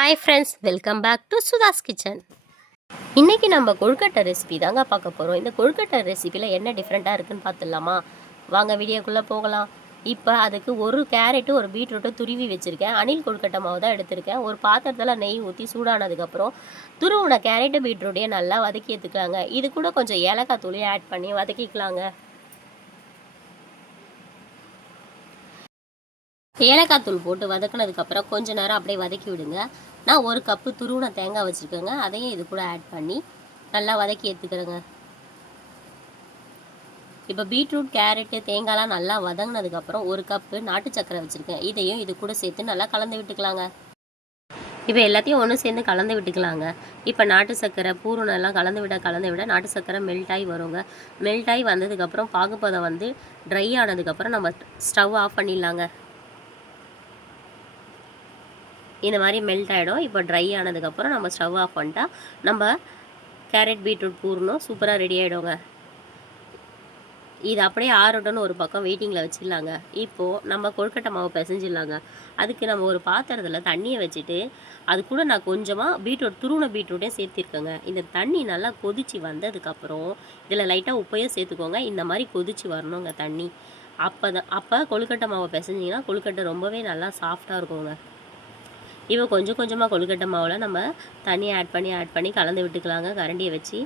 Hi friends, welcome back to Sudha's kitchen. இன்றைக்கி நம்ம கொழுக்கட்டை recipe தாங்க பார்க்க போகிறோம். இந்த கொழுக்கட்டை ரெசிபியில் என்ன டிஃப்ரெண்ட்டாக இருக்குதுன்னு பார்த்துடலாமா? வாங்க வீடியோக்குள்ளே போகலாம். இப்போ அதுக்கு ஒரு கேரட்டு ஒரு பீட்ரூட்டை துருவி வச்சுருக்கேன். அணில் கொழுக்கட்டை மாவு தான் எடுத்திருக்கேன். ஒரு பாத்திரத்தில் நெய் ஊற்றி சூடானதுக்கப்புறம் துருவின கேரட்டு பீட்ரூட்டையும் நல்லா வதக்கி எடுத்துக்கலாங்க. இது கூட கொஞ்சம் ஏலக்காய் தூளையும் ஆட் பண்ணி வதக்கிக்கலாங்க. ஏலக்காய் தூள் போட்டு வதக்கினதுக்கப்புறம் கொஞ்சம் நேரம் அப்படியே வதக்கி விடுங்க. நான் ஒரு கப்பு துருவின தேங்காய் வச்சுருக்கேங்க, அதையும் இது கூட ஆட் பண்ணி நல்லா வதக்கி எடுத்துக்கிறேங்க. இப்போ பீட்ரூட் கேரட்டு தேங்காய்லாம் நல்லா வதங்கினதுக்கப்புறம் ஒரு கப்பு நாட்டு சக்கரை வச்சுருக்கேன், இதையும் இது கூட சேர்த்து நல்லா கலந்து விட்டுக்கலாங்க. இப்போ எல்லாத்தையும் ஒன்று சேர்ந்து கலந்து விட்டுக்கலாங்க. இப்போ நாட்டு சக்கரை பூரணெல்லாம் கலந்து விட நாட்டு சக்கரை மெல்ட் ஆகி வருங்க. மெல்ட் ஆகி வந்ததுக்கப்புறம் பாகுப்பதம் வந்து ட்ரை ஆனதுக்கப்புறம் நம்ம ஸ்டவ் ஆஃப் பண்ணிடலாங்க. இந்த மாதிரி மெல்ட் ஆகிடும். இப்போ ட்ரை ஆனதுக்கப்புறம் நம்ம ஸ்டவ் ஆஃப் பண்ணிட்டா நம்ம கேரட் பீட்ரூட் பூர்ணம் சூப்பராக ரெடி ஆகிடுங்க. இது அப்படியே ஆறட்டும்னு ஒரு பக்கம் வெயிட்டிங்கில் வச்சிடலாங்க. இப்போது நம்ம கொழுக்கட்டை மாவு பிசைஞ்சிடலாங்க. அதுக்கு நம்ம ஒரு பாத்திரத்தில் தண்ணியை வச்சுட்டு அது கூட நான் கொஞ்சமாக துருவின பீட்ரூட்டையும் சேர்த்திருக்கேங்க. இந்த தண்ணி நல்லா கொதித்து வந்ததுக்கப்புறம் இதில் லைட்டாக உப்பையும் சேர்த்துக்கோங்க. இந்த மாதிரி கொதித்து வரணுங்க தண்ணி. அப்போ கொழுக்கட்டை மாவை பிசைஞ்சிங்கன்னா கொழுக்கட்டை ரொம்பவே நல்லா சாஃப்டாக இருக்குங்க. இப்போ கொஞ்சம் கொஞ்சமாக கொழுக்கட்டை மாவில் நம்ம தண்ணியை ஆட் பண்ணி கலந்து விட்டுக்கலாங்க கரண்டியை வச்சு.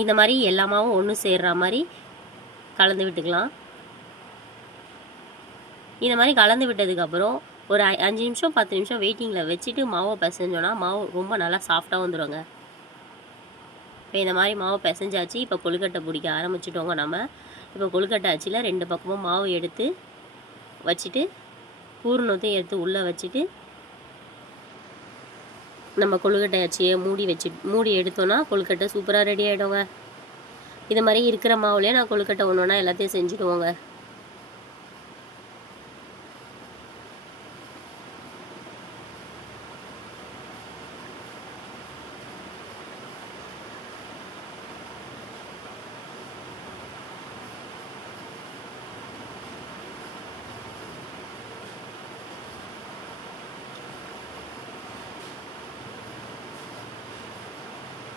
இந்த மாதிரி எல்லா மாவும் ஒன்று சேர்ற மாதிரி கலந்து விட்டுக்கலாம். இந்த மாதிரி கலந்து விட்டதுக்கப்புறம் ஒரு 5 நிமிஷம் 10 நிமிஷம் வெயிட்டிங்கில் வச்சுட்டு மாவை பிசைஞ்சோன்னா மாவு ரொம்ப நல்லா சாஃப்டாக வந்துடுங்க. இப்போ இந்த மாதிரி மாவு பிசைஞ்சாச்சு. இப்போ கொழுக்கட்டை பிடிக்க ஆரம்பிச்சிட்டோங்க. நம்ம இப்போ கொழுக்கட்டை ஆச்சில் 2 பக்கமும் மாவு எடுத்து வச்சுட்டு பூரணத்தையும் எடுத்து உள்ளே வச்சுட்டு நம்ம கொழுக்கட்டை ஆச்சியை மூடி எடுத்தோன்னா கொழுக்கட்டை சூப்பராக ரெடி ஆகிடுங்க. இது மாதிரி இருக்கிற மாவுலேயே நான் கொழுக்கட்டை ஒன்று எல்லாத்தையும் செஞ்சுடுவோங்க.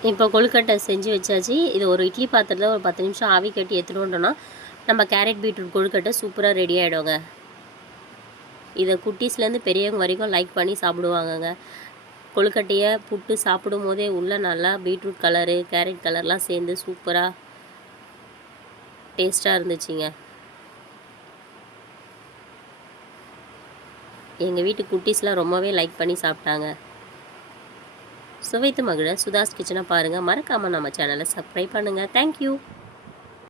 இப்போ கொழுக்கட்டை செஞ்சு வச்சாச்சு. இது ஒரு இட்லி பாத்திரத்தில் ஒரு 10 நிமிஷம் ஆவி கட்டி எடுத்துகிட்டோன்னா நம்ம கேரட் பீட்ரூட் கொழுக்கட்டை சூப்பராக ரெடி ஆகிடுங்க. இதை குட்டீஸ்லேருந்து பெரியவங்க வரைக்கும் லைக் பண்ணி சாப்பிடுவாங்கங்க. கொழுக்கட்டையை புட்டு சாப்பிடும் போதே உள்ளே நல்லா பீட்ரூட் கலரு கேரட் கலர்லாம் சேர்ந்து சூப்பராக டேஸ்ட்டாக இருந்துச்சுங்க. எங்கள் வீட்டு குட்டீஸ்லாம் ரொம்பவே லைக் பண்ணி சாப்பிட்டாங்க. சுவைத்து மகிழ சுதாஸ் கிச்சனை பாருங்கள். மறக்காமல் நம்ம சேனலை சப்ஸ்கிரைப் பண்ணுங்கள். தேங்க்யூ.